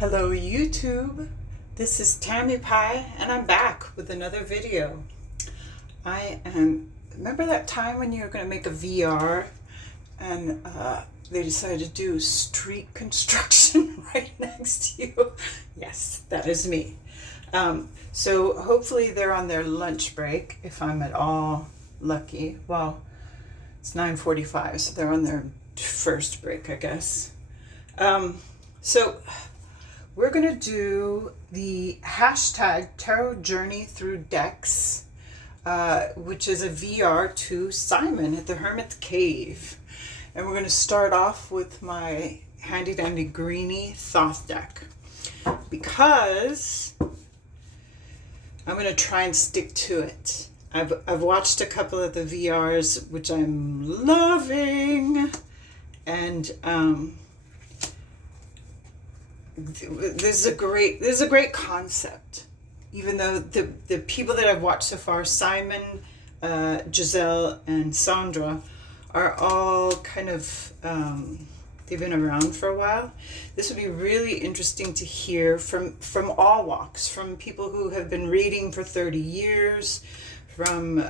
Hello YouTube, this is Tammy Pie and I'm back with another video. Remember that time when you were going to make a VR and they decided to do street construction right next to you? Yes, that is me. So hopefully they're on their lunch break if I'm at all lucky. Well, it's 9:45, so they're on their first break, I guess. So we're going to do the hashtag Tarot Journey Through Decks, which is a VR to Simon at the Hermit's Cave. And we're going to start off with my handy dandy greeny Thoth deck, because I'm going to try and stick to it. I've watched a couple of the VRs, which I'm loving, and this is a great concept. Even though the people that I've watched so far, Simon, Giselle, and Sandra, are all kind of they've been around for a while. This would be really interesting to hear from all walks, from people who have been reading for 30 years, from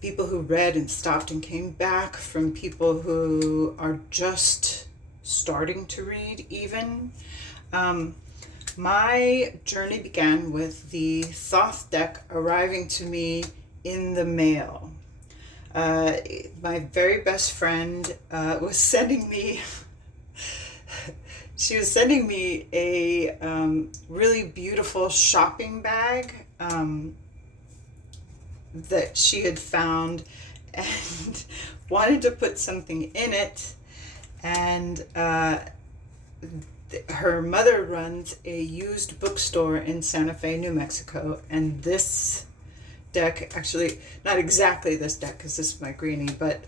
people who read and stopped and came back, from people who are just starting to read even. My journey began with the Thoth deck arriving to me in the mail. My very best friend was sending me she was sending me a really beautiful shopping bag that she had found and wanted to put something in it, and her mother runs a used bookstore in Santa Fe, New Mexico, and this deck, actually not exactly this deck because this is my greenie, but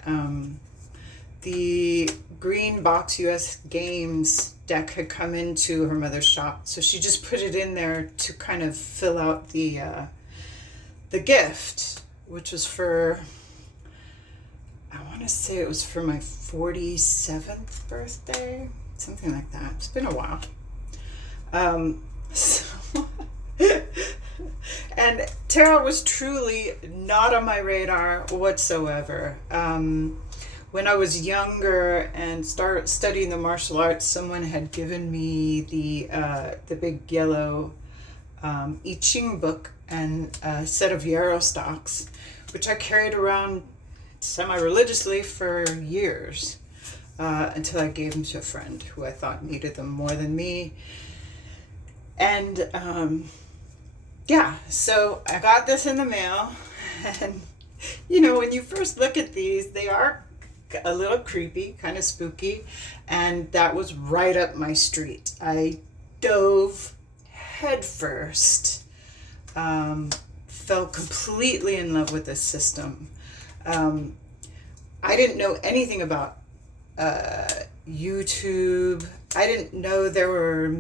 the Green Box US Games deck had come into her mother's shop, so she just put it in there to kind of fill out the gift, which was for, I want to say it was for my 47th birthday. Something like that. It's been a while. And tarot was truly not on my radar whatsoever. When I was younger and started studying the martial arts, someone had given me the big yellow I Ching book and a set of yarrow stocks, which I carried around semi-religiously for years. Until I gave them to a friend who I thought needed them more than me. And yeah, so I got this in the mail. And, you know, when you first look at these, they are a little creepy, kind of spooky. And that was right up my street. I dove headfirst, fell completely in love with this system. I didn't know anything about YouTube. I didn't know there were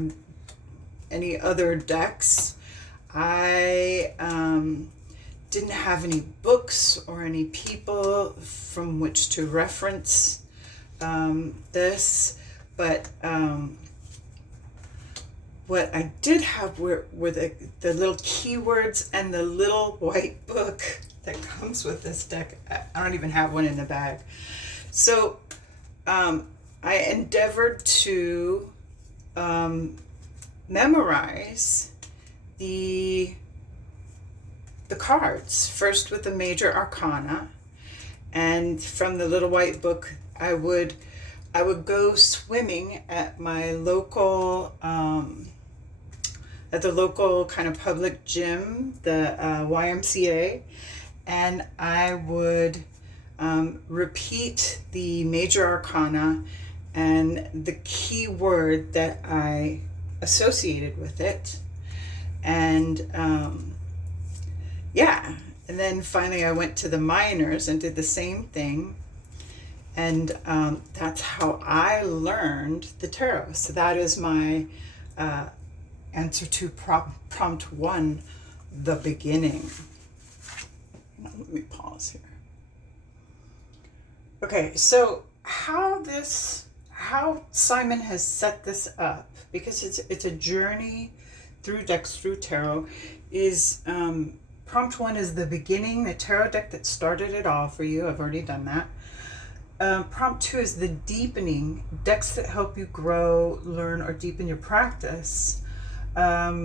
any other decks. I didn't have any books or any people from which to reference this, but what I did have were the little keywords and the little white book that comes with this deck. I don't even have one in the bag. So I endeavored to memorize the cards, first with the major arcana, and from the little white book I would go swimming at my local at the local kind of public gym, the YMCA, and I would repeat the major arcana and the key word that I associated with it. And yeah, and then finally I went to the minors and did the same thing. And that's how I learned the tarot. So that is my answer to prompt 1, the beginning. Now, let me pause here. Okay, so how this how Simon has set this up, because it's a journey through decks, through tarot, is prompt 1 is the beginning, the tarot deck that started it all for you. I've already done that. Prompt 2 is the deepening, decks that help you grow, learn, or deepen your practice. 3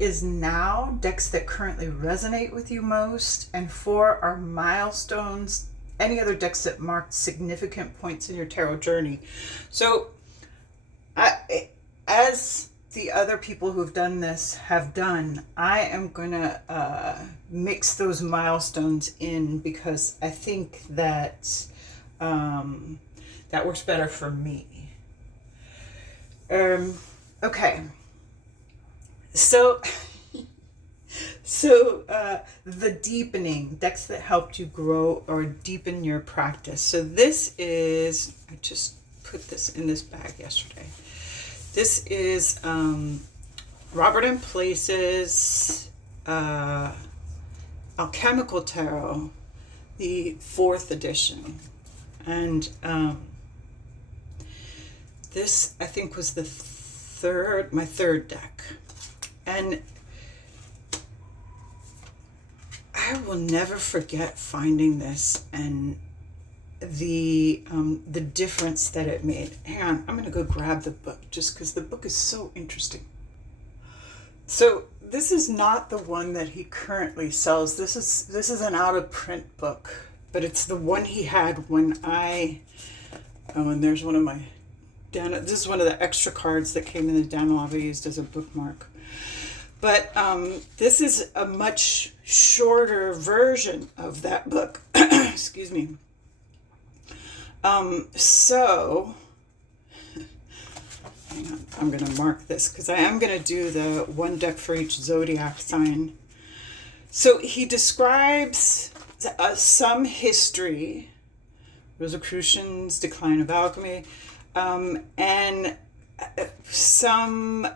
is now, decks that currently resonate with you most. And 4 are milestones, any other decks that marked significant points in your tarot journey. So as the other people who've done this have done, I am gonna mix those milestones in, because I think that that works better for me. Okay, so the deepening, decks that helped you grow or deepen your practice. So this is, I just put this in this bag yesterday. This is Robert and Place's Alchemical Tarot, the 4th edition. And this, I think, was my third deck. And I will never forget finding this and the difference that it made. Hang on, I'm gonna go grab the book just because the book is so interesting. So this is not the one that he currently sells. This is an out of print book, but it's the one he had when and there's one of my this is one of the extra cards that came in the download I used as a bookmark. But this is a much shorter version of that book. Excuse me. So, hang on, I'm going to mark this because I am going to do the one deck for each zodiac sign. So he describes some history, Rosicrucians, decline of alchemy, and some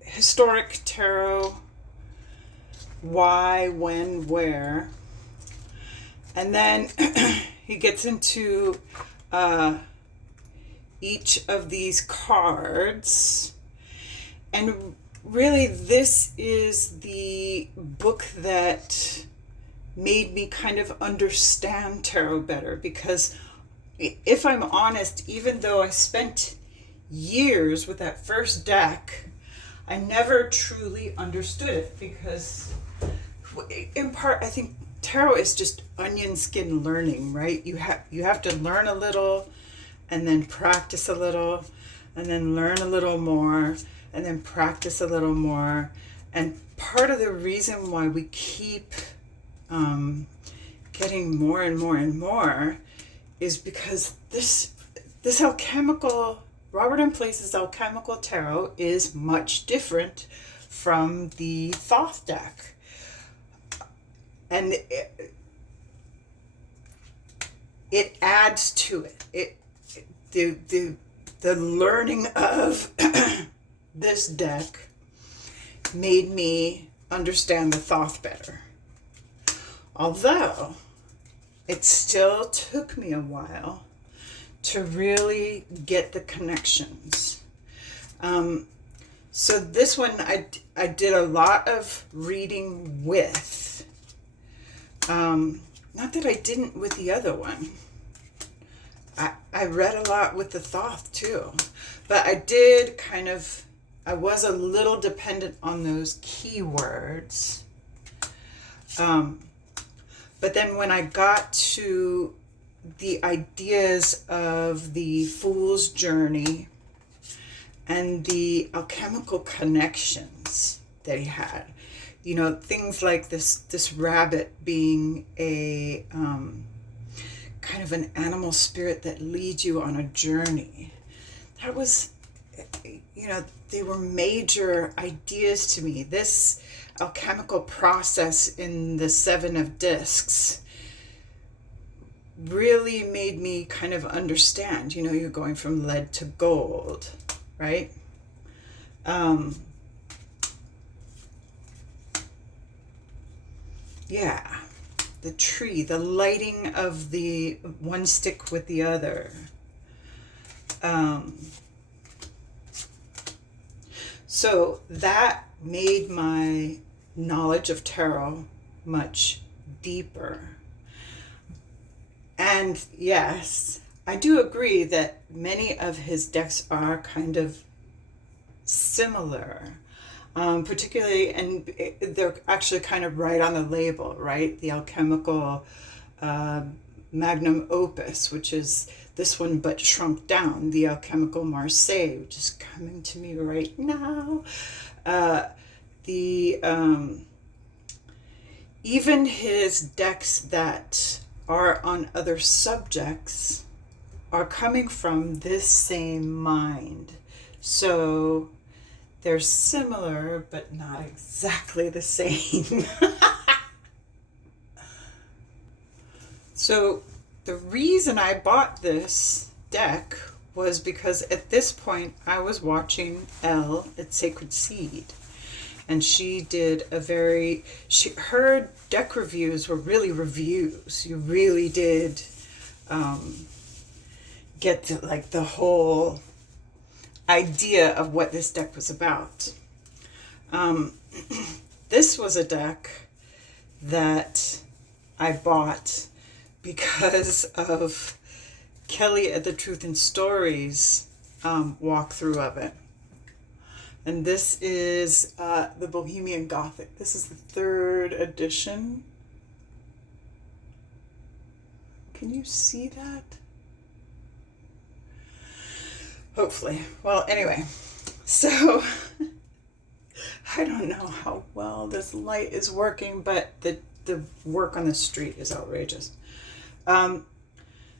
historic tarot, why, when, where. And then he gets into each of these cards. And really, this is the book that made me kind of understand tarot better. Because if I'm honest, even though I spent years with that first deck, I never truly understood it. Because in part, I think tarot is just onion skin learning, right? You have to learn a little, and then practice a little, and then learn a little more, and then practice a little more. And part of the reason why we keep getting more and more and more is because this alchemical, Robert and Place's Alchemical Tarot, is much different from the Thoth deck. And it adds to it. The learning of this deck made me understand the Thoth better. Although it still took me a while to really get the connections. So this one I did a lot of reading with. Not that I didn't with the other one. I read a lot with the Thoth too. But I was a little dependent on those keywords. But then when I got to the ideas of the Fool's Journey and the alchemical connections that he had, you know, things like this rabbit being a kind of an animal spirit that leads you on a journey. That was, you know, they were major ideas to me. This alchemical process in the Seven of Discs really made me kind of understand, you know, you're going from lead to gold, right? Yeah. the tree, the lighting of the one stick with the other. So that made my knowledge of tarot much deeper. And yes, I do agree that many of his decks are kind of similar, particularly, and they're actually kind of right on the label, right? The Alchemical magnum opus, which is this one but shrunk down, the Alchemical Marseille, which is coming to me right now. Even his decks that are on other subjects are coming from this same mind. So they're similar, but not exactly the same. So the reason I bought this deck was because at this point I was watching Elle at Sacred Seed. And she did her deck reviews were really reviews. You really did get to, like, the whole idea of what this deck was about. This was a deck that I bought because of Kelly at the Truth and Stories walkthrough of it. And this is the Bohemian Gothic. This is the 3rd edition. Can you see that? Hopefully. Well, anyway, so I don't know how well this light is working, but the work on the street is outrageous.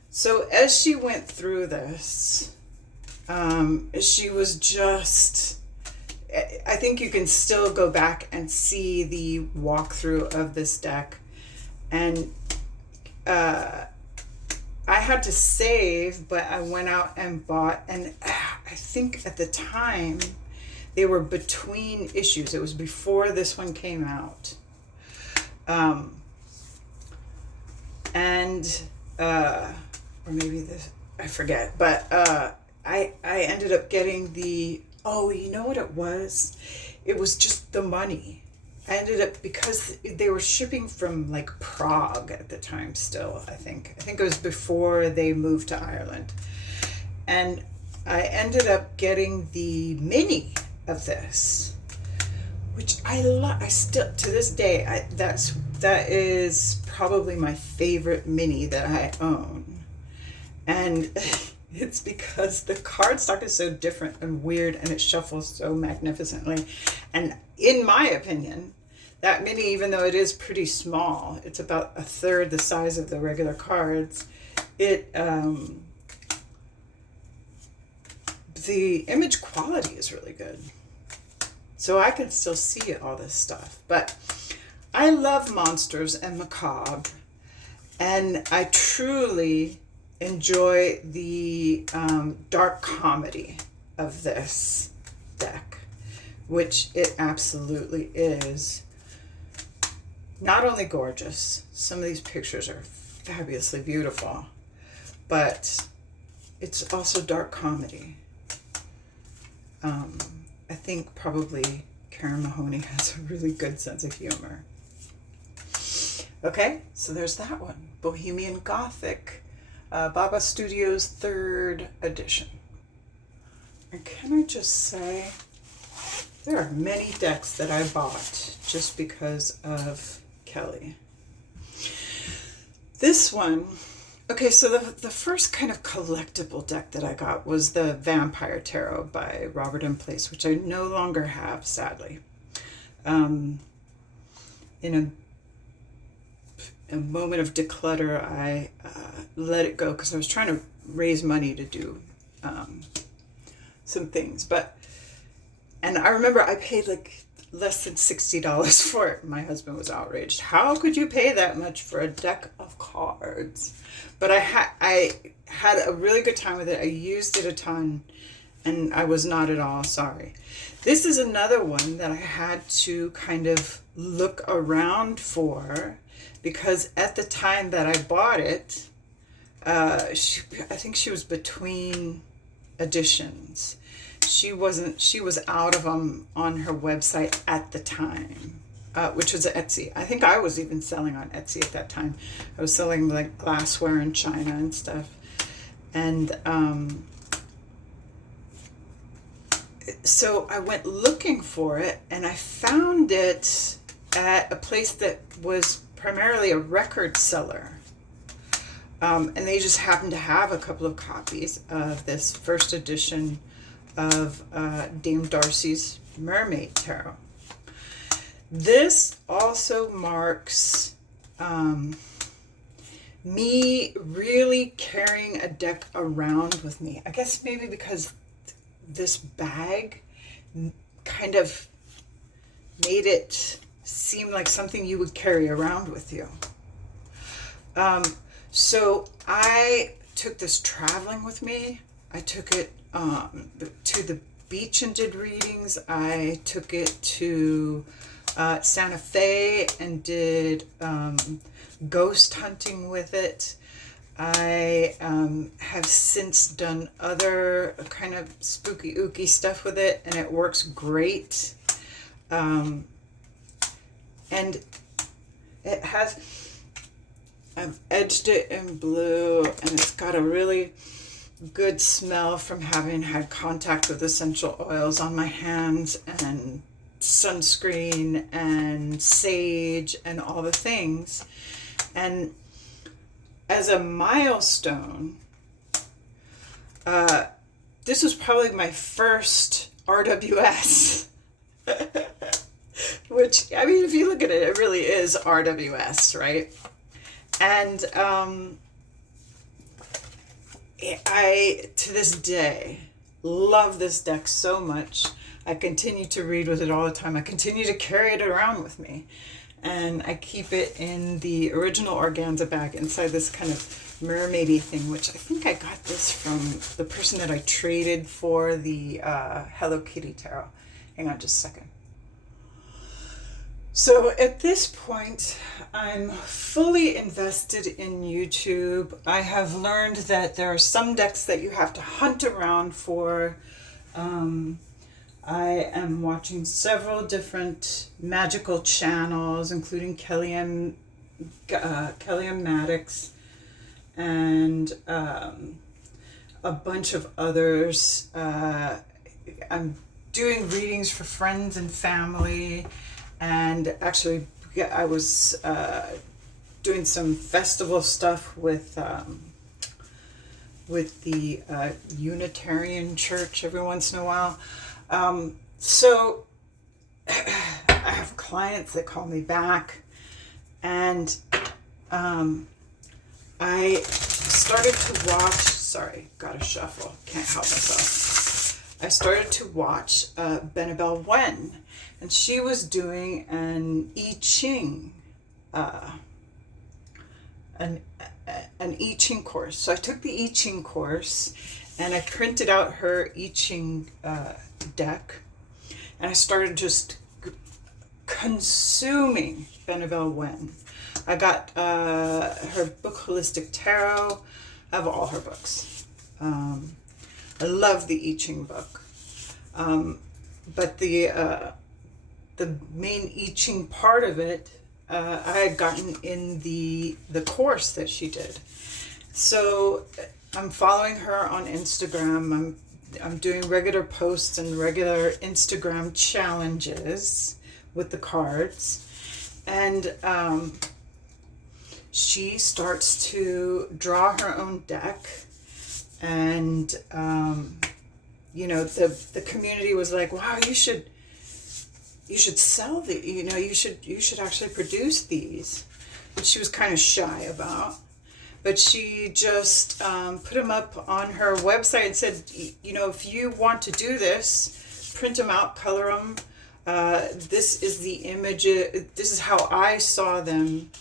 So as she went through this, she was just... I think you can still go back and see the walkthrough of this deck. And I had to save, but I went out and bought, and I think at the time they were between issues. It was before this one came out. Or maybe this, I forget, but I ended up getting the... Oh, you know what it was? It was just the money. I ended up, because they were shipping from like Prague at the time still, I think. I think it was before they moved to Ireland. And I ended up getting the mini of this, which I love. I still, to this day, that is probably my favorite mini that I own. And... it's because the cardstock is so different and weird, and it shuffles so magnificently. And in my opinion, that mini, even though it is pretty small, it's about 1/3 the size of the regular cards, the image quality is really good. So I can still see all this stuff. But I love monsters and macabre, and I truly enjoy the dark comedy of this deck, which it absolutely is. Not only gorgeous, some of these pictures are fabulously beautiful, but it's also dark comedy. I think probably Karen Mahoney has a really good sense of humor. Okay, so there's that one, Bohemian Gothic. Baba Studios 3rd edition. And can I just say, there are many decks that I bought just because of Kelly. This one, okay, so the first kind of collectible deck that I got was the Vampire Tarot by Robert M. Place, which I no longer have, sadly. In a moment of declutter, I let it go because I was trying to raise money to do some things. And I remember I paid like less than $60 for it. My husband was outraged. How could you pay that much for a deck of cards? But I had a really good time with it. I used it a ton, and I was not at all sorry. This is another one that I had to kind of look around for, because at the time that I bought it, I think she was between editions. She was out of them on her website at the time, which was Etsy. I think I was even selling on Etsy at that time. I was selling like glassware in China and stuff. And so I went looking for it, and I found it at a place that was primarily a record seller. And they just happened to have a couple of copies of this first edition of Dame Darcy's Mermaid Tarot. This also marks me really carrying a deck around with me. I guess maybe because this bag kind of made it seem like something you would carry around with you. So I took this traveling with me. I took it to the beach and did readings. I took it to Santa Fe and did ghost hunting with it. I have since done other kind of spooky ooky stuff with it, and it works great. And it has, I've edged it in blue, and it's got a really good smell from having had contact with essential oils on my hands and sunscreen and sage and all the things. And as a milestone, this was probably my first RWS. Which, I mean, if you look at it, it really is RWS, right? And I, to this day, love this deck so much. I continue to read with it all the time. I continue to carry it around with me. And I keep it in the original organza bag inside this kind of mermaidy thing, which I think I got this from the person that I traded for the Hello Kitty tarot. Hang on just a second. So at this point, I'm fully invested in YouTube. I have learned that there are some decks that you have to hunt around for. I am watching several different magical channels, including Kellyanne Maddox and a bunch of others. I'm doing readings for friends and family. And actually, I was doing some festival stuff with the Unitarian Church every once in a while. So I have clients that call me back, and I started to watch. Sorry, gotta shuffle. Can't help myself. I started to watch Benebell Wen. And she was doing an I Ching, an I Ching course. So I took the I Ching course, and I printed out her I Ching deck, and I started just consuming Benebell Wen. I got her book, Holistic Tarot. I have all her books. I love the I Ching book, but the main I Ching part of it, I had gotten in the course that she did. So I'm following her on Instagram. I'm doing regular posts and regular Instagram challenges with the cards. And she starts to draw her own deck. And, you know, the community was like, wow, you should sell the, you should actually produce these, which she was kind of shy about. But she just put them up on her website and said, if you want to do this, print them out, color them. This is the image. This is how I saw them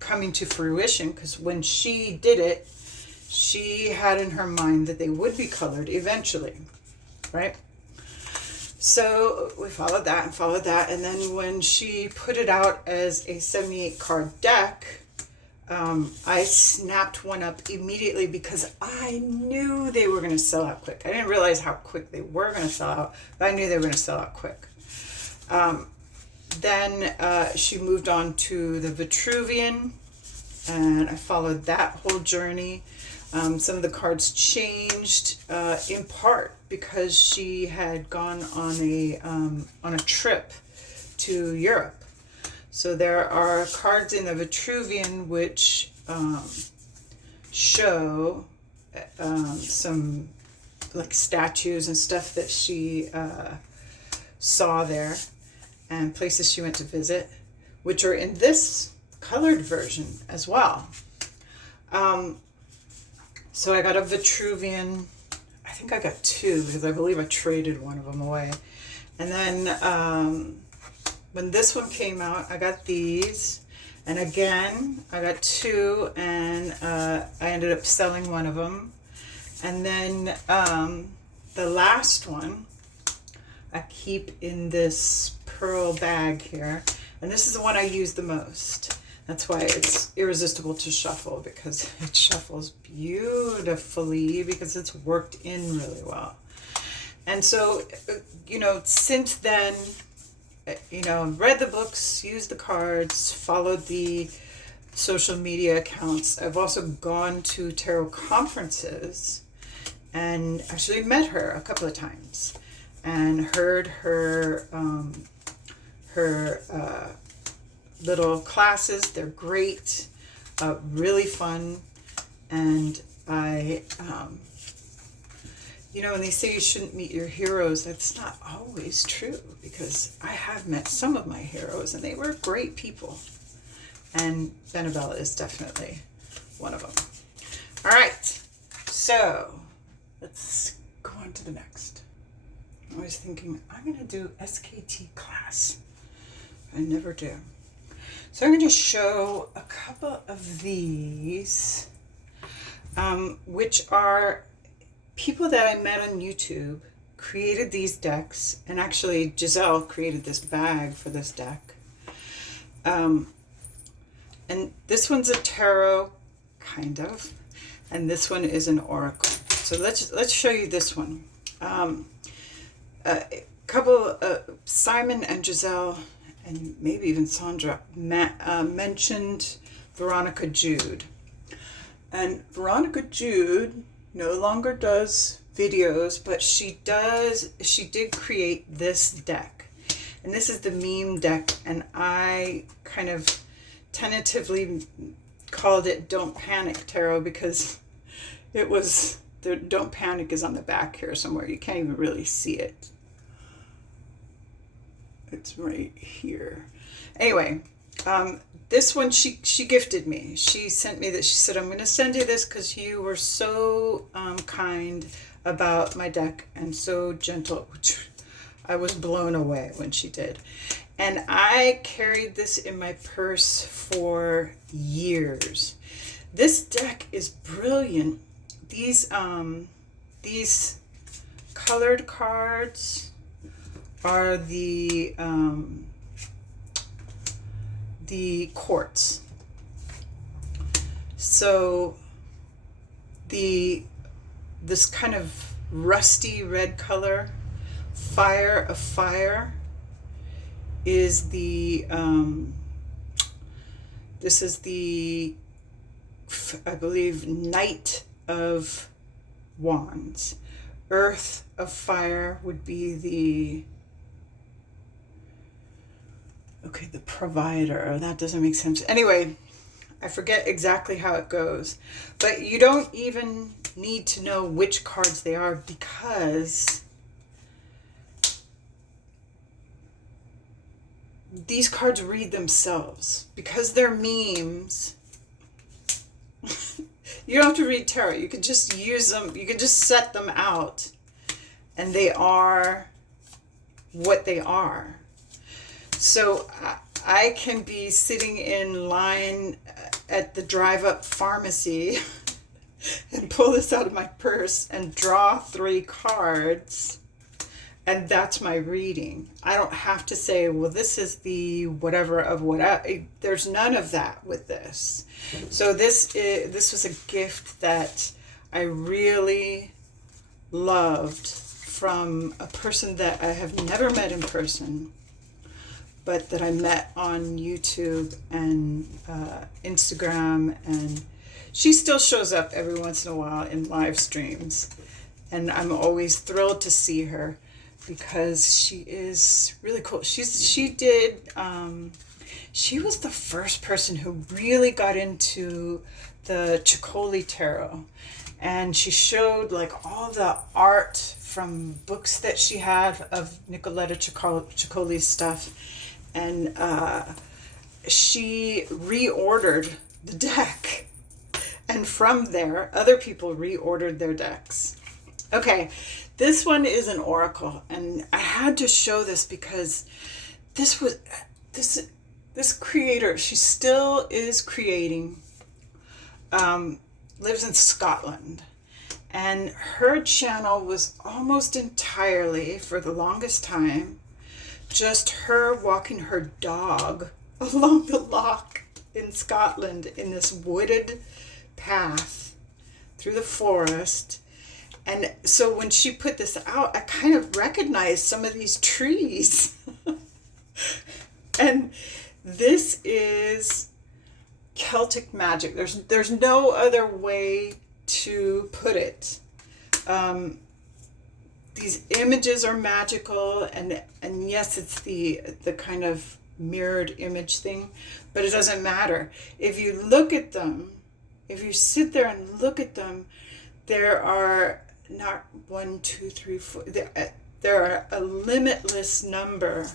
coming to fruition, because when she did it, she had in her mind that they would be colored eventually, right? So we followed that and followed that. And then when she put it out as a 78 card deck, I snapped one up immediately because I knew they were going to sell out quick. I didn't realize how quick they were going to sell out, but I knew they were going to sell out quick. Then she moved on to the Vitruvian, and I followed that whole journey. Some of the cards changed in part because she had gone on a trip to Europe. So there are cards in the Vitruvian which show some like statues and stuff that she saw there, and places she went to visit, which are in this colored version as well. So I got a Vitruvian. I think I got two because I believe I traded one of them away. And then when this one came out, I got these. And again, I got two, and I ended up selling one of them. And then the last one I keep in this pearl bag here. And this is the one I use the most. That's why it's irresistible to shuffle, because it shuffles beautifully because it's worked in really well. And so, you know, since then, you know, read the books, used the cards, followed the social media accounts. I've also gone to tarot conferences and actually met her a couple of times and heard her little classes. They're great, really fun. And I, you know, when they say you shouldn't meet your heroes, that's not always true, because I have met some of my heroes and they were great people. And Benebell is definitely one of them. All right, so let's go on to the next. I was thinking I'm going to do SKT class. I never do. So I'm going to show a couple of these, which are people that I met on YouTube, created these decks, and actually Giselle created this bag for this deck. And this one's a tarot, kind of, and this one is an oracle. So let's show you this one. Simon and Giselle, and maybe even Sandra, mentioned Veronica Jude. And Veronica Jude no longer does videos, but she did create this deck. And this is the meme deck, and I kind of tentatively called it Don't Panic Tarot, because it was, the Don't Panic is on the back here somewhere. You can't even really see it. It's right here. Anyway, this one she gifted me. She sent me this. She said, I'm going to send you this because you were so kind about my deck and so gentle. I was blown away when she did. And I carried this in my purse for years. This deck is brilliant. These colored cards are the quartz. So this kind of rusty red color, Fire of Fire, is the this is the, I believe, Knight of Wands. Earth of Fire would be the Provider. That doesn't make sense. Anyway, I forget exactly how it goes. But you don't even need to know which cards they are, because these cards read themselves. Because they're memes, you don't have to read tarot. You can just use them. You can just set them out, and they are what they are. So I can be sitting in line at the drive-up pharmacy and pull this out of my purse and draw 3 cards And that's my reading. I don't have to say, well, this is the whatever of what. There's none of that with this. So this was a gift that I really loved from a person that I have never met in person, but that I met on YouTube and Instagram, and she still shows up every once in a while in live streams, and I'm always thrilled to see her because she is really cool. She was the first person who really got into the Crowley tarot, and she showed like all the art from books that she had of Nicoletta Ciccoli's stuff, and she reordered the deck, and from there other people reordered their decks. Okay, this one is an oracle, and I had to show this because this creator, she still is creating, lives in Scotland, and her channel was almost entirely, for the longest time, just her walking her dog along the loch in Scotland in this wooded path through the forest. And so when she put this out, I kind of recognized some of these trees. And this is Celtic magic. There's no other way to put it. These images are magical, and yes, it's the kind of mirrored image thing, but it doesn't matter. If you look at them, if you sit there and look at them, there are not 1, 2, 3, 4. There are a limitless number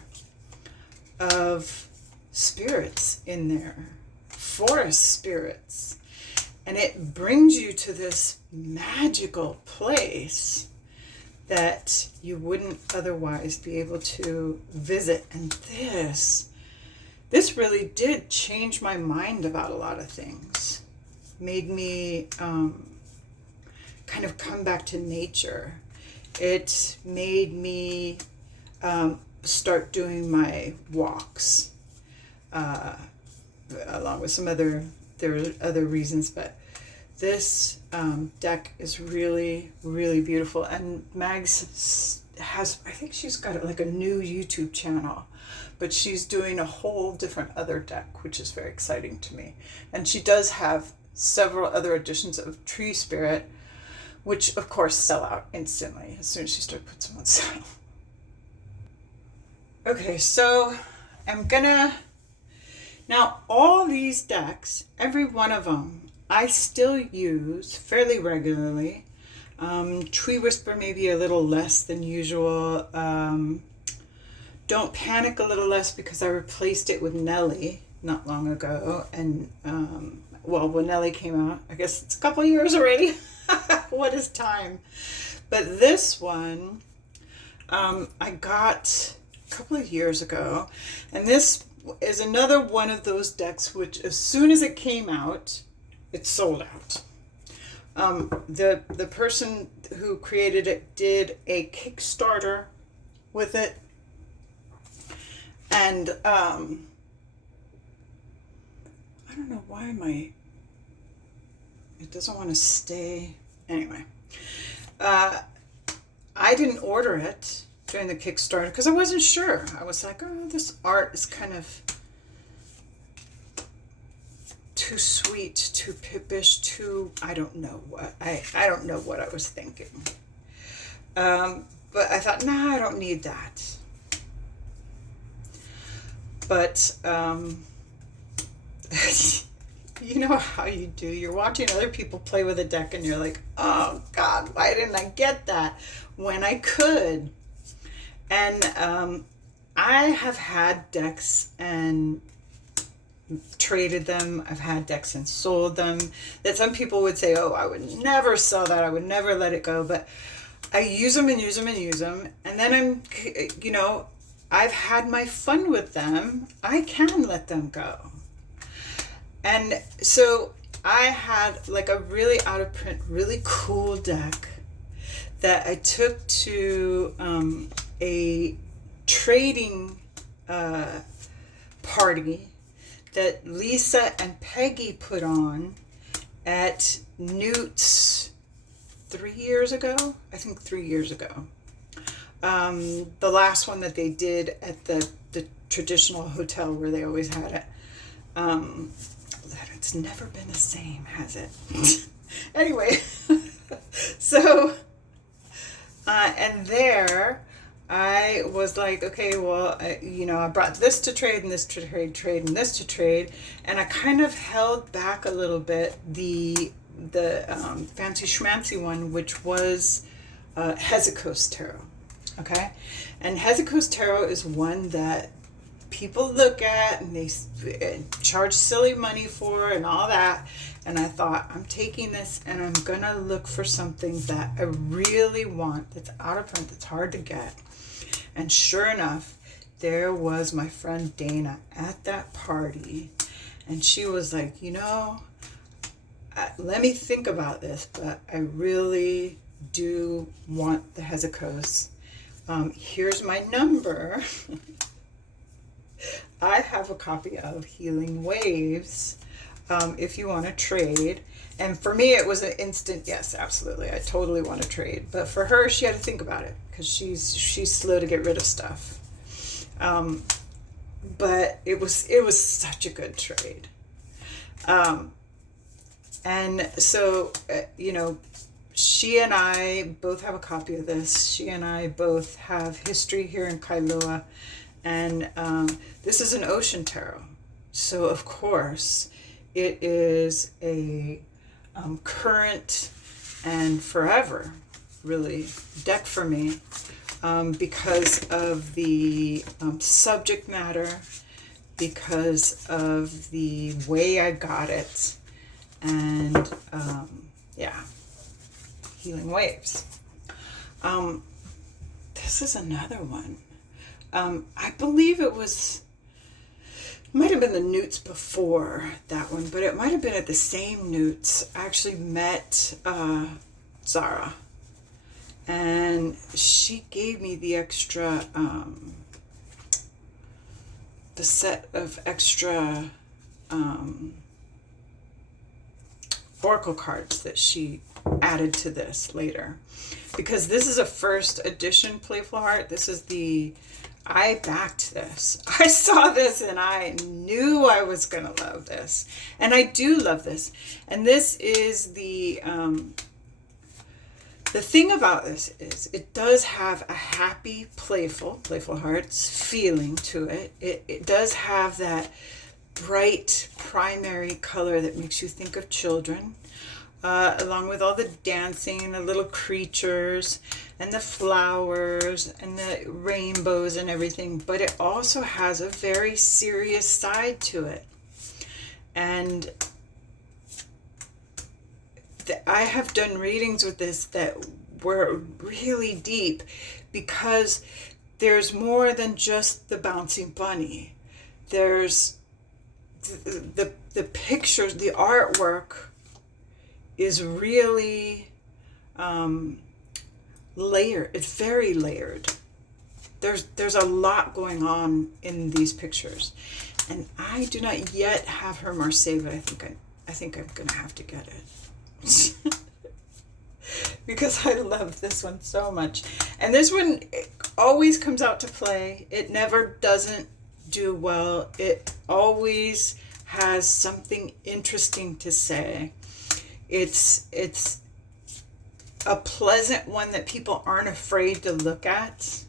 of spirits in there, forest spirits, and it brings you to this magical place that you wouldn't otherwise be able to visit. And this really did change my mind about a lot of things. Made me kind of come back to nature. It made me start doing my walks, along with some other reasons, but this deck is really, really beautiful. And Mags has, I think she's got like a new YouTube channel, but she's doing a whole different other deck, which is very exciting to me. And she does have several other editions of Tree Spirit, which of course sell out instantly as soon as she puts them on sale. Okay, so now all these decks, every one of them, I still use fairly regularly. Tree Whisper maybe a little less than usual. Don't Panic a little less because I replaced it with Nelly not long ago. And when Nelly came out, I guess it's a couple years already. What is time? But this one I got a couple of years ago, and this is another one of those decks which as soon as it came out, it sold out. The person who created it did a Kickstarter with it, and I don't know why it doesn't want to stay. Anyway, I didn't order it during the Kickstarter because I wasn't sure. I was like, oh, this art is kind of too sweet, too pippish, too, I don't know what. I don't know what I was thinking. But I thought, nah, I don't need that. But, you know how you do. You're watching other people play with a deck and you're like, oh God, why didn't I get that when I could? And I have had decks and traded them. I've had decks and sold them that some people would say, oh, I would never sell that. I would never let it go. But I use them and use them and use them. And then I've had my fun with them. I can let them go. And so I had like a really out of print, really cool deck that I took to a trading party that Lisa and Peggy put on at Newt's 3 years ago. I think 3 years ago. The last one that they did at the traditional hotel where they always had it. It's never been the same, has it? Anyway, so, and there I was like, okay, well, I brought this to trade and this to trade and this to trade. And I kind of held back a little bit the fancy schmancy one, which was Hesychos Tarot. Okay? And Hesychos Tarot is one that people look at and they charge silly money for and all that. And I thought, I'm taking this and I'm going to look for something that I really want, that's out of print, that's hard to get. And sure enough, there was my friend Dana at that party. And she was like, let me think about this, but I really do want the Hesychos. Here's my number. I have a copy of Healing Waves if you want to trade. And for me, it was an instant yes, absolutely. I totally want to trade. But for her, she had to think about it because she's slow to get rid of stuff. But it was such a good trade. And so, she and I both have a copy of this. She and I both have history here in Kailua. And this is an ocean tarot. So, of course, it is a current and forever, really, deck for me because of the subject matter, because of the way I got it, and Healing Waves. This is another one. I believe it might have been the Newts before that one, but it might have been at the same Newts. I actually met Zara, and she gave me the extra, the set of extra oracle cards that she added to this later. Because this is a first edition Playful Heart. I backed this. I saw this and I knew I was going to love this. And I do love this. And this is the thing about this is it does have a happy, playful hearts feeling to it. It does have that bright primary color that makes you think of children. Along with all the dancing, the little creatures, and the flowers, and the rainbows and everything. But it also has a very serious side to it. And I have done readings with this that were really deep because there's more than just the bouncing bunny. There's the pictures, the artwork is really layered. It's very layered. There's a lot going on in these pictures, and I do not yet have her Marseille, but I think I'm gonna have to get it because I love this one so much. And this one always comes out to play. It never doesn't do well. It always has something interesting to say. It's a pleasant one that people aren't afraid to look at.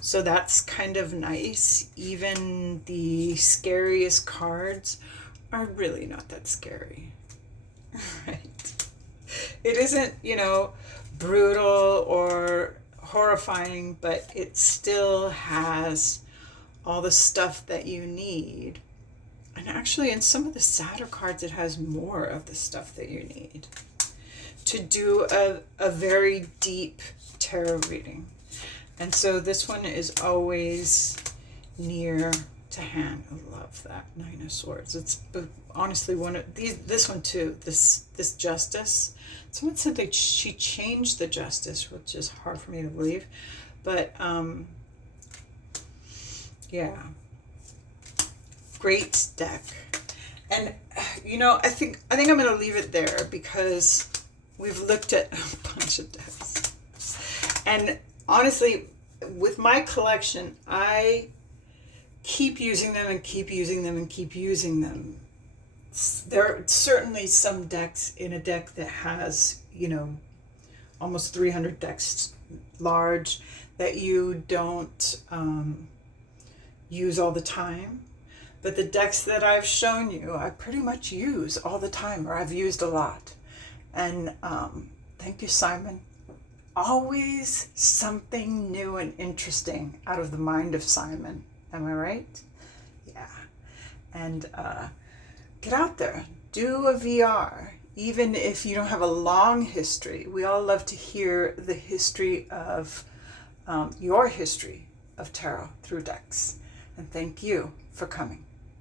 So that's kind of nice. Even the scariest cards are really not that scary. Right? It isn't, brutal or horrifying, but it still has all the stuff that you need. And actually, in some of the sadder cards, it has more of the stuff that you need to do a very deep tarot reading. And so this one is always near to hand. I love that Nine of Swords. It's honestly one of these. This one too. This Justice. Someone said that she changed the Justice, which is hard for me to believe. But Yeah. Great deck. And you know, I think I'm going to leave it there because we've looked at a bunch of decks. And honestly, with my collection, I keep using them and keep using them and keep using them. There are certainly some decks in a deck that has, you know, almost 300 decks large that you don't use all the time. But the decks that I've shown you, I pretty much use all the time, or I've used a lot. And thank you, Simon. Always something new and interesting out of the mind of Simon. Am I right? Yeah. And get out there. Do a VR. Even if you don't have a long history. We all love to hear the history of your history of tarot through decks. And thank you for coming.